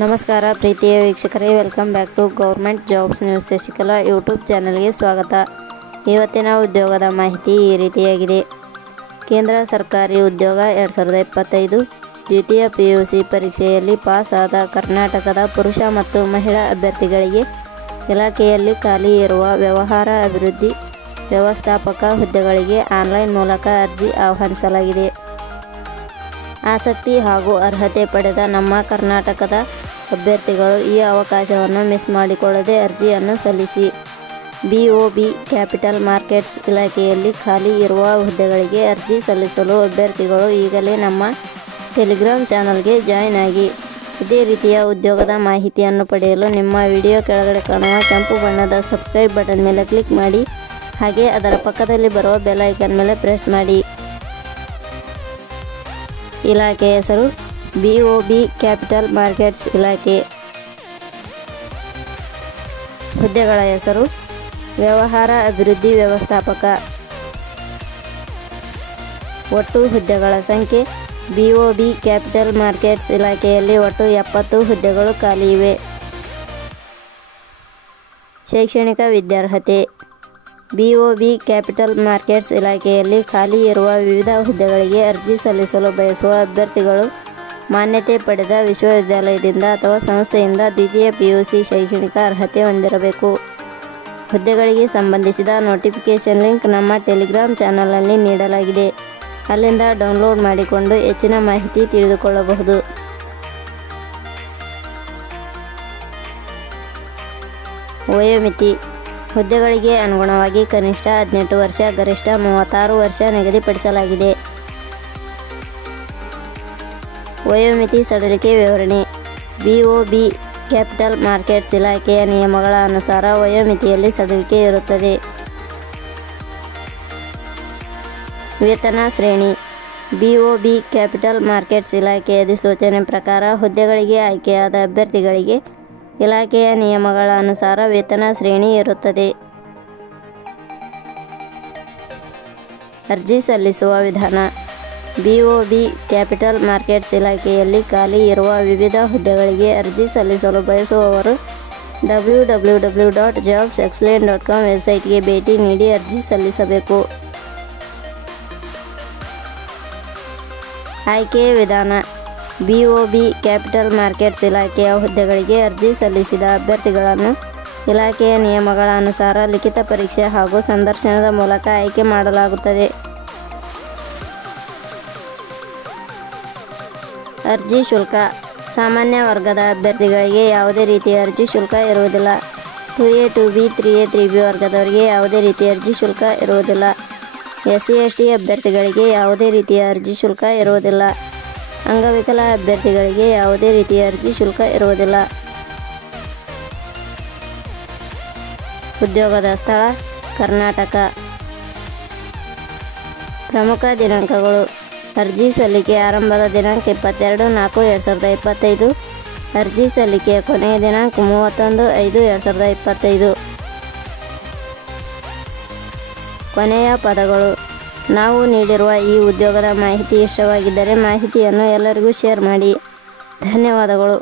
ನಮಸ್ಕಾರ ಪ್ರೀತಿಯ ವೀಕ್ಷಕರೇ, welcome back to government jobs news Shashikala YouTube ಚಾನಲ್ಗೆ ಸ್ವಾಗತ. ಇವತ್ತಿನ ಉದ್ಯೋಗದ ಮಾಹಿತಿ ಈ ರೀತಿಯಾಗಿದೆ. ಕೇಂದ್ರ ಸರ್ಕಾರಿ ಉದ್ಯೋಗ 2025 ದ್ವಿತೀಯ PUC ಪರೀಕ್ಷೆಯಲ್ಲಿ ಪಾಸ್ ಆದ ಕರ್ನಾಟಕದ ಪುರುಷ ಮತ್ತು ಮಹಿಳಾ ಅಭ್ಯರ್ಥಿಗಳಿಗೆ ಇಲಾಖೆಯಲ್ಲಿ ಖಾಲಿ ಇರುವ ವ್ಯವಹಾರ ಅಭಿವೃದ್ಧಿ ವ್ಯವಸ್ಥಾಪಕ ಹುದ್ದೆಗಳಿಗೆ ಆನ್ಲೈನ್ ಮೂಲಕ ಅರ್ಜಿ ಆಹ್ವಾನಿಸಲಾಗಿದೆ. ಆಸಕ್ತಿ ಹಾಗೂ ಅರ್ಹತೆ ಪಡೆದ ನಮ್ಮ ಕರ್ನಾಟಕದ ಅಭ್ಯರ್ಥಿಗಳು ಈ ಅವಕಾಶವನ್ನು ಮಿಸ್ ಮಾಡಿಕೊಳ್ಳದೆ ಅರ್ಜಿಯನ್ನು ಸಲ್ಲಿಸಿ. BOB ಕ್ಯಾಪಿಟಲ್ ಮಾರ್ಕೆಟ್ಸ್ ಇಲಾಖೆಯಲ್ಲಿ ಖಾಲಿ ಇರುವ ಹುದ್ದೆಗಳಿಗೆ ಅರ್ಜಿ ಸಲ್ಲಿಸಲು ಅಭ್ಯರ್ಥಿಗಳು ಈಗಲೇ ನಮ್ಮ ಟೆಲಿಗ್ರಾಮ್ ಚಾನಲ್ಗೆ ಜಾಯಿನ್ ಆಗಿ. ಇದೇ ರೀತಿಯ ಉದ್ಯೋಗದ ಮಾಹಿತಿಯನ್ನು ಪಡೆಯಲು ನಿಮ್ಮ ವಿಡಿಯೋ ಕೆಳಗಡೆ ಕಾಣುವ ಕೆಂಪು ಬಣ್ಣದ ಸಬ್ಸ್ಕ್ರೈಬ್ ಬಟನ್ ಮೇಲೆ ಕ್ಲಿಕ್ ಮಾಡಿ, ಹಾಗೆ ಅದರ ಪಕ್ಕದಲ್ಲಿ ಬರುವ ಬೆಲ್ ಐಕಾನ್ ಮೇಲೆ ಪ್ರೆಸ್ ಮಾಡಿ. ಇಲಾಖೆ ಹೆಸರು BOB ಕ್ಯಾಪಿಟಲ್ ಮಾರ್ಕೆಟ್ಸ್ ಇಲಾಖೆ. ಹುದ್ದೆಗಳ ಹೆಸರು ವ್ಯವಹಾರ ಅಭಿವೃದ್ಧಿ ವ್ಯವಸ್ಥಾಪಕ. ಒಟ್ಟು ಹುದ್ದೆಗಳ ಸಂಖ್ಯೆ BOB ಕ್ಯಾಪಿಟಲ್ ಮಾರ್ಕೆಟ್ಸ್ ಇಲಾಖೆಯಲ್ಲಿ ಒಟ್ಟು 70 ಹುದ್ದೆಗಳು ಖಾಲಿ ಇವೆ. ಶೈಕ್ಷಣಿಕ ವಿದ್ಯಾರ್ಹತೆ. BOB ಕ್ಯಾಪಿಟಲ್ ಮಾರ್ಕೆಟ್ಸ್ ಇಲಾಖೆಯಲ್ಲಿ ಖಾಲಿ ಇರುವ ವಿವಿಧ ಹುದ್ದೆಗಳಿಗೆ ಅರ್ಜಿ ಸಲ್ಲಿಸಲು ಬಯಸುವ ಅಭ್ಯರ್ಥಿಗಳು ಮಾನ್ಯತೆ ಪಡೆದ ವಿಶ್ವವಿದ್ಯಾಲಯದಿಂದ ಅಥವಾ ಸಂಸ್ಥೆಯಿಂದ ದ್ವಿತೀಯ PUC ಶೈಕ್ಷಣಿಕ ಅರ್ಹತೆ ಹೊಂದಿರಬೇಕು. ಹುದ್ದೆಗಳಿಗೆ ಸಂಬಂಧಿಸಿದ ನೋಟಿಫಿಕೇಷನ್ ಲಿಂಕ್ ನಮ್ಮ ಟೆಲಿಗ್ರಾಮ್ ಚಾನಲ್ನಲ್ಲಿ ನೀಡಲಾಗಿದೆ. ಅಲ್ಲಿಂದ ಡೌನ್ಲೋಡ್ ಮಾಡಿಕೊಂಡು ಹೆಚ್ಚಿನ ಮಾಹಿತಿ ತಿಳಿದುಕೊಳ್ಳಬಹುದು. ವಯೋಮಿತಿ. ಹುದ್ದೆಗಳಿಗೆ ಅನುಗುಣವಾಗಿ ಕನಿಷ್ಠ 18 ವರ್ಷ, ಗರಿಷ್ಠ 36 ವರ್ಷ ನಿಗದಿಪಡಿಸಲಾಗಿದೆ. ವಯೋಮಿತಿ ಸಡಿಲಿಕೆ ವಿವರಣೆ. BOB ಕ್ಯಾಪಿಟಲ್ ಮಾರ್ಕೆಟ್ಸ್ ಇಲಾಖೆಯ ನಿಯಮಗಳ ಅನುಸಾರ ವಯೋಮಿತಿಯಲ್ಲಿ ಸಡಿಲಿಕೆ ಇರುತ್ತದೆ. ವೇತನ ಶ್ರೇಣಿ. BOB ಕ್ಯಾಪಿಟಲ್ ಮಾರ್ಕೆಟ್ಸ್ ಇಲಾಖೆ ಅಧಿಸೂಚನೆ ಪ್ರಕಾರ ಹುದ್ದೆಗಳಿಗೆ ಆಯ್ಕೆಯಾದ ಅಭ್ಯರ್ಥಿಗಳಿಗೆ ಇಲಾಖೆಯ ನಿಯಮಗಳ ಅನುಸಾರ ವೇತನ ಶ್ರೇಣಿ ಇರುತ್ತದೆ. ಅರ್ಜಿ ಸಲ್ಲಿಸುವ ವಿಧಾನ. BOB ಕ್ಯಾಪಿಟಲ್ ಮಾರ್ಕೆಟ್ಸ್ ಇಲಾಖೆಯಲ್ಲಿ ಖಾಲಿ ಇರುವ ವಿವಿಧ ಹುದ್ದೆಗಳಿಗೆ ಅರ್ಜಿ ಸಲ್ಲಿಸಲು ಬಯಸುವವರು www.jobsexplain.com ವೆಬ್ಸೈಟ್ಗೆ ಭೇಟಿ ನೀಡಿ ಅರ್ಜಿ ಸಲ್ಲಿಸಬೇಕು. ಆಯ್ಕೆಯ ವಿಧಾನ. BOB ಕ್ಯಾಪಿಟಲ್ ಮಾರ್ಕೆಟ್ಸ್ ಇಲಾಖೆಯ ಹುದ್ದೆಗಳಿಗೆ ಅರ್ಜಿ ಸಲ್ಲಿಸಿದ ಅಭ್ಯರ್ಥಿಗಳನ್ನು ಇಲಾಖೆಯ ನಿಯಮಗಳ ಅನುಸಾರ ಲಿಖಿತ ಪರೀಕ್ಷೆ ಹಾಗೂ ಸಂದರ್ಶನದ ಮೂಲಕ ಆಯ್ಕೆ ಮಾಡಲಾಗುತ್ತದೆ. ಅರ್ಜಿ ಶುಲ್ಕ. ಸಾಮಾನ್ಯ ವರ್ಗದ ಅಭ್ಯರ್ಥಿಗಳಿಗೆ ಯಾವುದೇ ರೀತಿಯ ಅರ್ಜಿ ಶುಲ್ಕ ಇರುವುದಿಲ್ಲ. 2A 2B 3A 3B ವರ್ಗದವರಿಗೆ ಯಾವುದೇ ರೀತಿಯ ಅರ್ಜಿ ಶುಲ್ಕ ಇರುವುದಿಲ್ಲ. SC/ST ಅಭ್ಯರ್ಥಿಗಳಿಗೆ ಯಾವುದೇ ರೀತಿಯ ಅರ್ಜಿ ಶುಲ್ಕ ಇರುವುದಿಲ್ಲ. ಅಂಗವಿಕಲ ಅಭ್ಯರ್ಥಿಗಳಿಗೆ ಯಾವುದೇ ರೀತಿಯ ಅರ್ಜಿ ಶುಲ್ಕ ಇರುವುದಿಲ್ಲ. ಉದ್ಯೋಗದ ಸ್ಥಳ ಕರ್ನಾಟಕ. ಪ್ರಮುಖ ದಿನಾಂಕಗಳು. ಅರ್ಜಿ ಸಲ್ಲಿಕೆ ಆರಂಭದ ದಿನಾಂಕ 22/4/2025. ಅರ್ಜಿ ಸಲ್ಲಿಕೆಯ ಕೊನೆಯ ದಿನಾಂಕ 31/5/2025. ಕೊನೆಯ ಪದಗಳು. ನಾವು ನೀಡಿರುವ ಈ ಉದ್ಯೋಗದ ಮಾಹಿತಿ ಇಷ್ಟವಾಗಿದ್ದರೆ ಮಾಹಿತಿಯನ್ನು ಎಲ್ಲರಿಗೂ ಶೇರ್ ಮಾಡಿ. ಧನ್ಯವಾದಗಳು.